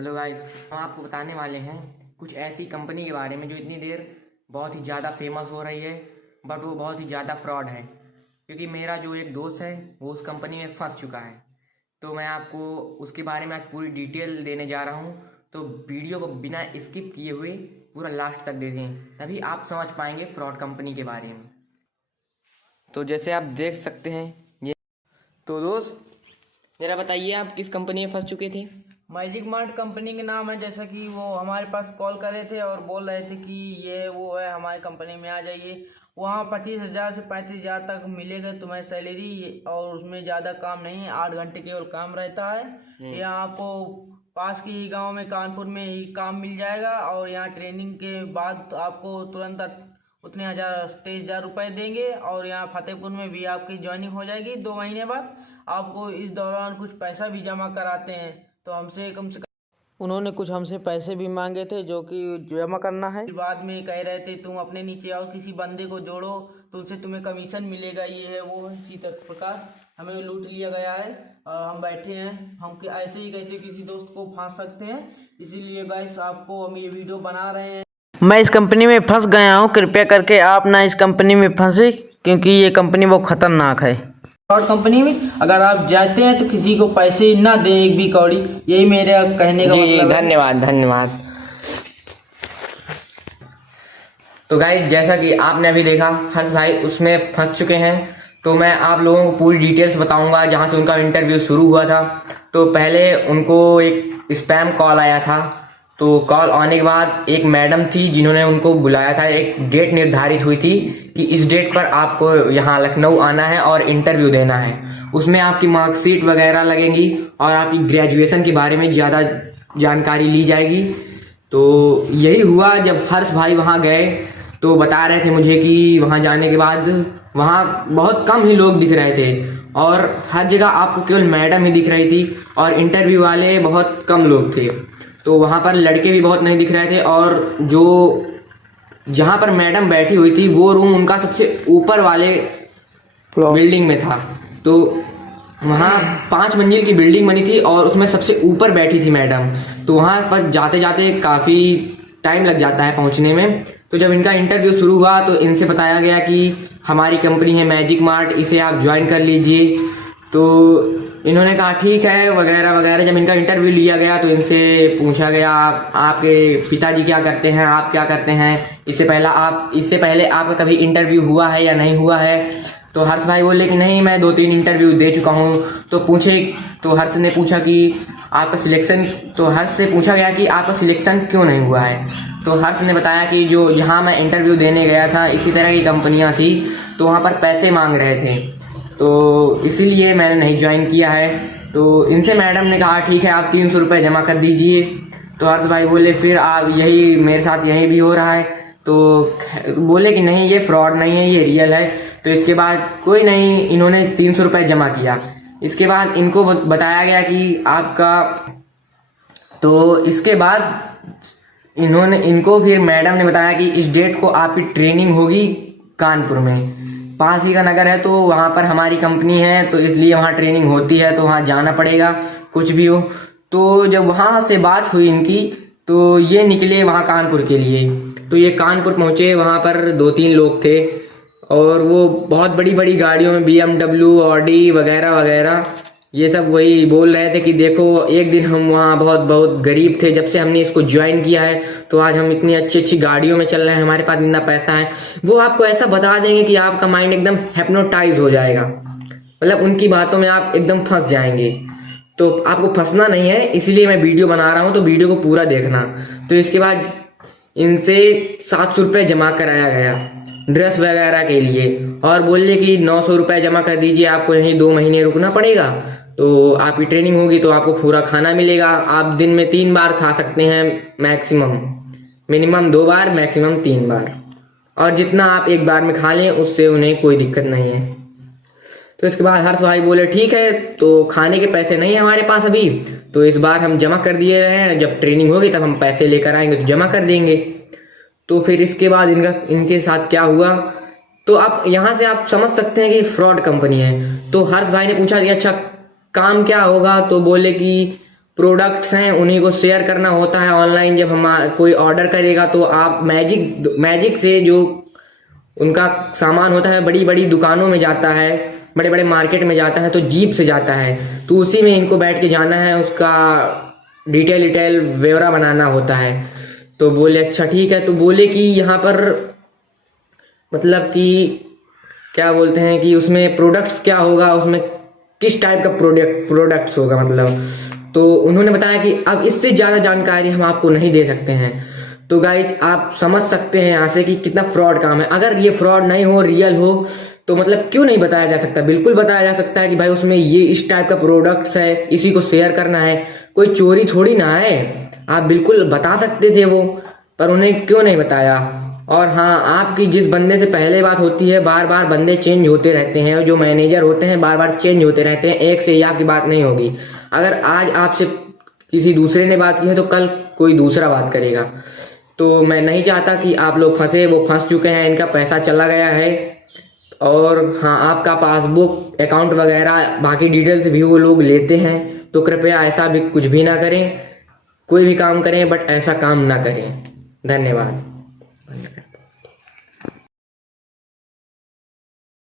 Hello guys, हम आपको बताने वाले हैं कुछ ऐसी कंपनी के बारे में जो इतनी देर बहुत ही ज़्यादा फेमस हो रही है, बट वो बहुत ही ज़्यादा फ्रॉड है। क्योंकि मेरा जो एक दोस्त है वो उस कंपनी में फंस चुका है। तो मैं आपको उसके बारे में आज पूरी डिटेल देने जा रहा हूँ। तो वीडियो को बिना स्किप किए हुए पूरा लास्ट तक देखें, तभी आप समझ पाएंगे फ्रॉड कंपनी के बारे में। तो जैसे आप देख सकते हैं ये। तो दोस्त, ज़रा बताइए आप किस कंपनी में फंस चुके थे? मैजिक मार्ट कंपनी के नाम है। जैसा कि वो हमारे पास कॉल करे थे और बोल रहे थे कि ये वो है, हमारी कंपनी में आ जाइए। वहाँ 25,000 से 35,000 तक मिलेगा तुम्हें सैलरी, और उसमें ज़्यादा काम नहीं है, 8 घंटे केवल काम रहता है। यहाँ आपको पास के ही गांव में, कानपुर में ही काम मिल जाएगा, और यहाँ ट्रेनिंग के बाद आपको तुरंत उतने 23,000 रुपये देंगे। और यहाँ फतेहपुर में भी आपकी ज्वाइनिंग हो जाएगी 2 महीने बाद। आपको इस दौरान कुछ पैसा भी जमा कराते हैं, तो हमसे कम से कम उन्होंने कुछ हमसे पैसे भी मांगे थे जो कि जमा करना है। बाद में कह रहे थे तुम अपने नीचे आओ, किसी बंदे को जोड़ो तो उससे तुम्हें कमीशन मिलेगा, ये है वो है। इसी प्रकार हमें लूट लिया गया है और हम बैठे हैं। हम ऐसे ही कैसे किसी दोस्त को फांस सकते हैं, इसीलिए गाइस आपको हम ये वीडियो बना रहे हैं। मैं इस कंपनी में फंस गया हूँ, कृपया करके आप ना इस कंपनी में फंसे, क्योंकि ये कंपनी बहुत खतरनाक है। फ्रॉड कंपनी में अगर आप जाते हैं तो किसी को पैसे ना दें, एक भी कौड़ी। यही मेरा कहने का मतलब है। धन्यवाद। तो गाइस, जैसा कि आपने अभी देखा, हर्ष भाई उसमें फंस चुके हैं। तो मैं आप लोगों को पूरी डिटेल्स बताऊंगा जहां से उनका इंटरव्यू शुरू हुआ था। तो पहले उनको एक स्पैम कॉल आया था। तो कॉल आने के बाद एक मैडम थी जिन्होंने उनको बुलाया था। एक डेट निर्धारित हुई थी कि इस डेट पर आपको यहाँ लखनऊ आना है और इंटरव्यू देना है। उसमें आपकी मार्कशीट वगैरह लगेंगी और आपकी ग्रेजुएशन के बारे में ज़्यादा जानकारी ली जाएगी। तो यही हुआ। जब हर्ष भाई वहाँ गए तो बता रहे थे मुझे कि वहाँ जाने के बाद वहाँ बहुत कम ही लोग दिख रहे थे, और हर जगह आपको केवल मैडम ही दिख रही थी, और इंटरव्यू वाले बहुत कम लोग थे। तो वहाँ पर लड़के भी बहुत नहीं दिख रहे थे, और जो जहाँ पर मैडम बैठी हुई थी वो रूम उनका सबसे ऊपर वाले बिल्डिंग में था। तो वहाँ 5 मंजिल की बिल्डिंग बनी थी और उसमें सबसे ऊपर बैठी थी मैडम। तो वहाँ पर जाते जाते काफ़ी टाइम लग जाता है पहुँचने में। तो जब इनका इंटरव्यू शुरू हुआ तो इनसे बताया गया कि हमारी कंपनी है मैजिक मार्ट, इसे आप ज्वाइन कर लीजिए। तो इन्होंने कहा ठीक है वगैरह वगैरह। जब इनका इंटरव्यू लिया गया तो इनसे पूछा गया आपके पिताजी क्या करते हैं, आप क्या करते हैं, इससे पहले आपका कभी इंटरव्यू हुआ है या नहीं हुआ है। तो हर्ष भाई बोले कि नहीं, मैं 2-3 इंटरव्यू दे चुका हूँ। तो हर्ष ने पूछा कि आपका सिलेक्शन, तो हर्ष से पूछा गया कि आपका सिलेक्शन क्यों नहीं हुआ है। तो हर्ष ने बताया कि जो जहाँ मैं इंटरव्यू देने गया था इसी तरह की कंपनियाँ थी, तो वहाँ पर पैसे मांग रहे थे, तो इसीलिए मैंने नहीं ज्वाइन किया है। तो इनसे मैडम ने कहा ठीक है आप 300 रुपये जमा कर दीजिए। तो हर्ष भाई बोले फिर आप यही मेरे साथ यही भी हो रहा है। तो बोले कि नहीं, ये फ्रॉड नहीं है, ये रियल है। तो इसके बाद कोई नहीं, इन्होंने 300 रुपये जमा किया। इसके बाद इनको बताया गया कि आपका, तो इसके बाद इनको फिर मैडम ने बताया कि इस डेट को आपकी ट्रेनिंग होगी कानपुर में, पास ही का नगर है, तो वहाँ पर हमारी कंपनी है, तो इसलिए वहाँ ट्रेनिंग होती है, तो वहाँ जाना पड़ेगा कुछ भी हो। तो जब वहाँ से बात हुई इनकी, तो ये निकले वहाँ कानपुर के लिए। तो ये कानपुर पहुँचे, वहाँ पर 2-3 लोग थे, और वो बहुत बड़ी बड़ी गाड़ियों में BMW, ऑडी वगैरह वगैरह ये सब वही बोल रहे थे कि देखो एक दिन हम वहाँ बहुत गरीब थे, जब से हमने इसको ज्वाइन किया है तो आज हम इतनी अच्छी गाड़ियों में चल रहे हैं, हमारे पास इतना पैसा है। वो आपको ऐसा बता देंगे कि आपका माइंड एकदम हिप्नोटाइज हो जाएगा, मतलब उनकी बातों में आप एकदम फंस जाएंगे। तो आपको फंसना नहीं है, इसीलिए मैं वीडियो बना रहा हूँ, तो वीडियो को पूरा देखना। तो इसके बाद इनसे 700 रुपये जमा कराया गया ड्रेस वगैरह के लिए, और बोले कि 900 रुपये जमा कर दीजिए, आपको यहीं 2 महीने रुकना पड़ेगा, तो आपकी ट्रेनिंग होगी, तो आपको पूरा खाना मिलेगा। आप दिन में 3 बार खा सकते हैं मैक्सिमम, मिनिमम 2 बार, मैक्सिमम 3 बार, और जितना आप एक बार में खा लें उससे उन्हें कोई दिक्कत नहीं है। तो इसके बाद हर्ष भाई बोले ठीक है, तो खाने के पैसे नहीं है हमारे पास अभी, तो इस बार हम जमा कर दिए रहे हैं, जब ट्रेनिंग होगी तब हम पैसे लेकर आएंगे तो जमा कर देंगे। तो फिर इसके बाद इनके साथ क्या हुआ, तो आप यहाँ से आप समझ सकते हैं कि फ्रॉड कंपनी है। तो हर्ष भाई ने पूछा कि अच्छा काम क्या होगा, तो बोले कि प्रोडक्ट्स हैं उन्हीं को शेयर करना होता है ऑनलाइन। जब हम कोई ऑर्डर करेगा तो आप मैजिक से जो उनका सामान होता है बड़ी बड़ी दुकानों में जाता है, बड़े बड़े मार्केट में जाता है, तो जीप से जाता है, तो उसी में इनको बैठ के जाना है, उसका डिटेल ब्यौरा बनाना होता है। तो बोले अच्छा ठीक है। तो बोले कि यहाँ पर मतलब कि क्या बोलते हैं कि उसमें प्रोडक्ट्स क्या होगा, उसमें किस टाइप का प्रोडक्ट्स होगा मतलब। तो उन्होंने बताया कि अब इससे ज़्यादा जानकारी हम आपको नहीं दे सकते हैं। तो गाइज आप समझ सकते हैं यहाँ से कि कितना फ्रॉड काम है। अगर ये फ्रॉड नहीं हो, रियल हो, तो मतलब क्यों नहीं बताया जा सकता। बिल्कुल बताया जा सकता है कि भाई उसमें ये इस टाइप का प्रोडक्ट्स है, इसी को शेयर करना है, कोई चोरी थोड़ी ना है। आप बिल्कुल बता सकते थे वो, पर उन्हें क्यों नहीं बताया। और हाँ, आपकी जिस बंदे से पहले बात होती है, बार बार बंदे चेंज होते रहते हैं, जो मैनेजर होते हैं बार बार चेंज होते रहते हैं, एक से ही आपकी बात नहीं होगी। अगर आज आपसे किसी दूसरे ने बात की है तो कल कोई दूसरा बात करेगा। तो मैं नहीं चाहता कि आप लोग फंसे, वो फंस चुके हैं, इनका पैसा चला गया है। और हाँ, आपका पासबुक, अकाउंट वगैरह बाकी डिटेल्स भी वो लोग लेते हैं। तो कृपया ऐसा भी कुछ भी ना करें, कोई भी काम करें बट ऐसा काम ना करें। धन्यवाद।